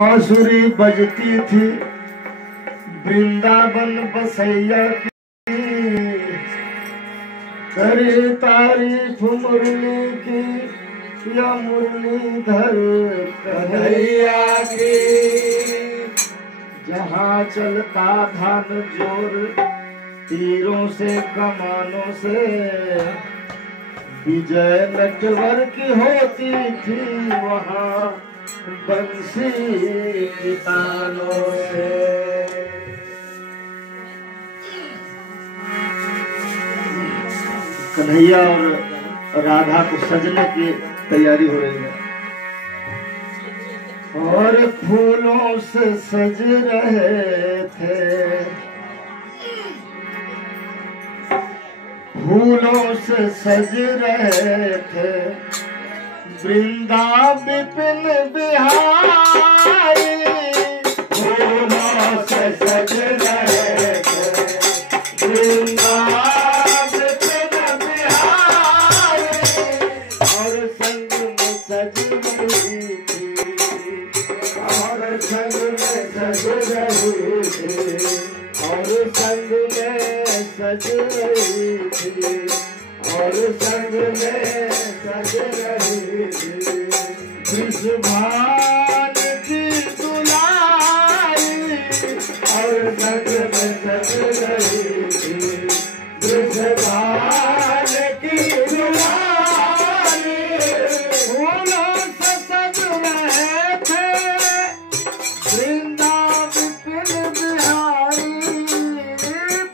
बांसुरी बजती थी वृंदावन बसैया की, करे तारीफ मुरली की या मुरलीधर कन्हैया की। जहाँ चलता था न जोर तीरों से कमानों से, विजय नटवर की होती थी वहाँ बंसी की तानों से। कन्हैया और राधा को सजने की तैयारी हो रही है और फूलों से सज रहे थे, फूलों से सज रहे थे वृंदा विपिन बिहारी। फूलों से सज रहे थे वृंदा विपिन बिहारी, और संग में सज रही थी, और संग में सज रही थी, और संग में सज रही थी, और संग में सज रही थी वृषभान की दुलारी, और संग में सज रही थी वृषभान की दुलारी। फूलों से सज रहे थे वृंदा विपिन बिहारी,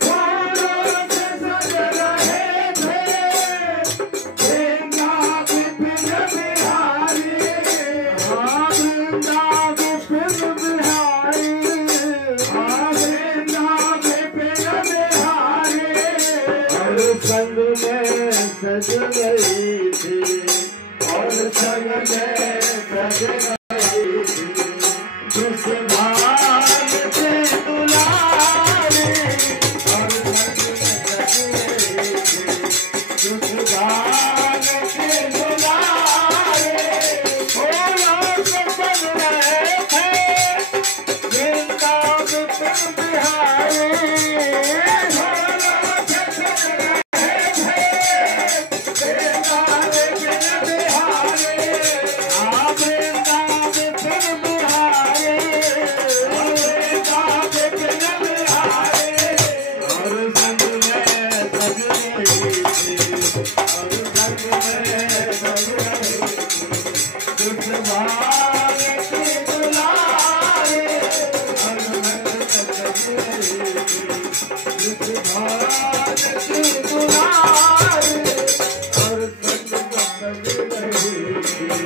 फूलों से सज रहे थे वृंदा विपिन बिहारी, हाँ वृंदा विपिन बिहारी, हाँ वृंदा विपिन बिहारी। और संग में सज रही थी, और संग में सज रही थी वृषभान की दुलारी, और संग में सज रही थी वृषभान की दुलारी। फूलों से सज रहे थे वृंदा विपिन बिहारी, फूलों से सज रहे थे वृंदा विपिन बिहारी, हाँ वृंदा विपिन बिहारी, वृंदा विपिन बिहारी। और संग में सज रही थी, और संग में सज रही थी वृषभान की दुलारी, और संग में सज रही थी वृषभान की दुलारी, और संग में सज रही थी।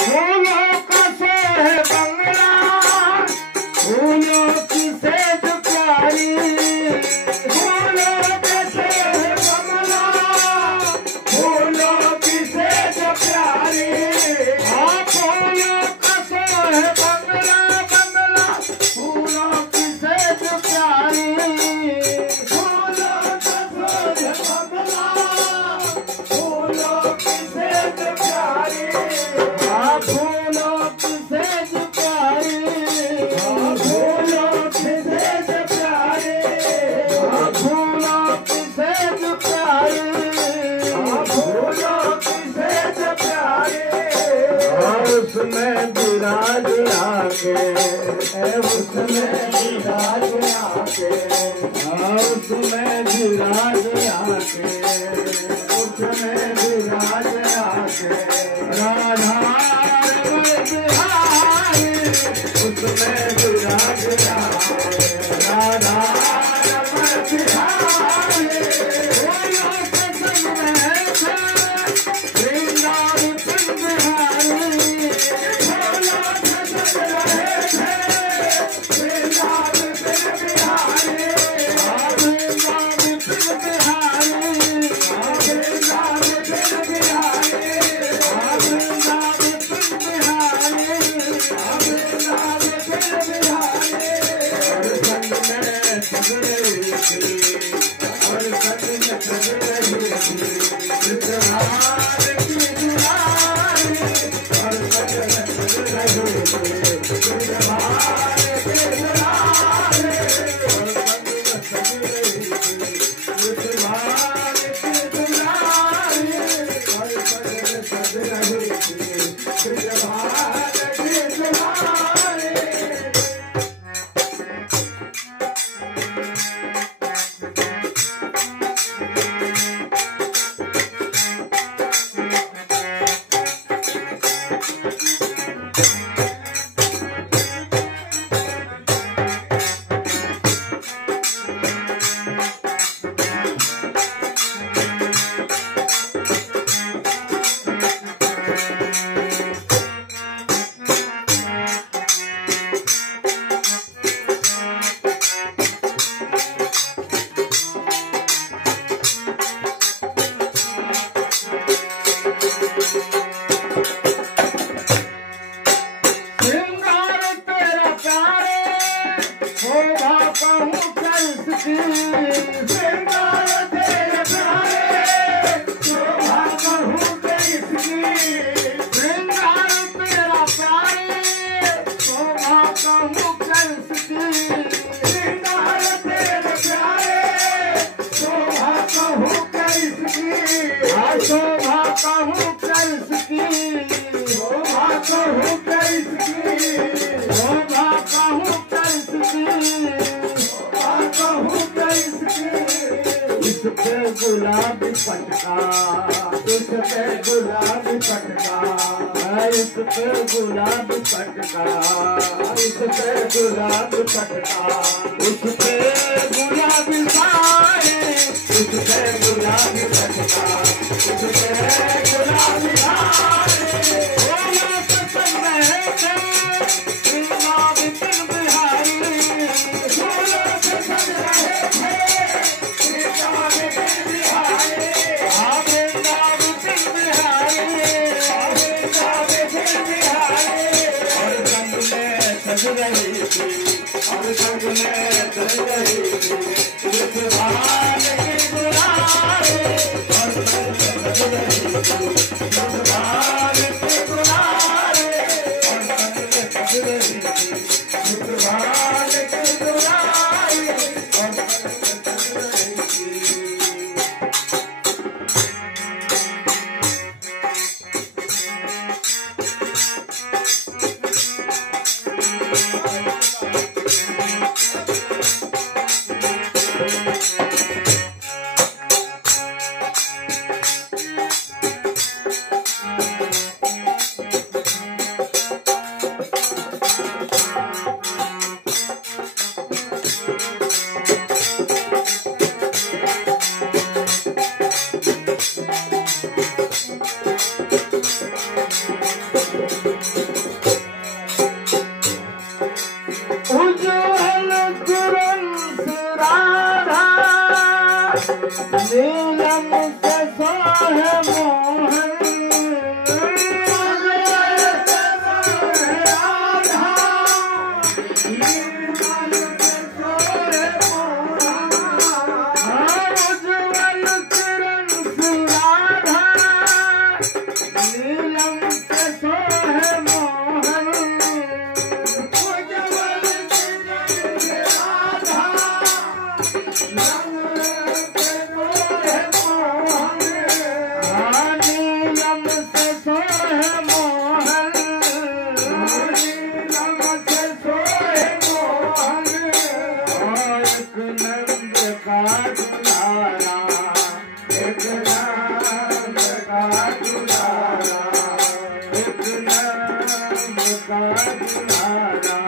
फूलों का सोहे बंगला, फूलों की सेज प्यारी, फूलों का सोहे बंगला, फूलों की सेज प्यारी, हाँ फूलों का सोहे उसमें विराज आके, उसमें विराज आके, उसमें विराज आके, उसमें विराज आके, राधा बिहारी उसमें विराज आके, राधा बिहारी गुलाबी पटका, इस पे गुलाबी पटका, इस पे गुलाबी पटका, इस पे गुलाबी पटका, उस पे गुलाबी साए, उस पे गुलाबी पटका, उस पे गुलाबी साए, ओ पसंद है गुलाबी दिल बिहारी, पसंद है और संग में चल रही थी इस भान की गुलाबी, और संग में चल रही थी इस भान की गुलाबी, और संग में चल रही थी इस भान की गुलाबी, और संग में चल रही थी। नीलम से सोहे मोहन, उज्ज्वल किरण से राधा, नीलम से का दुलारा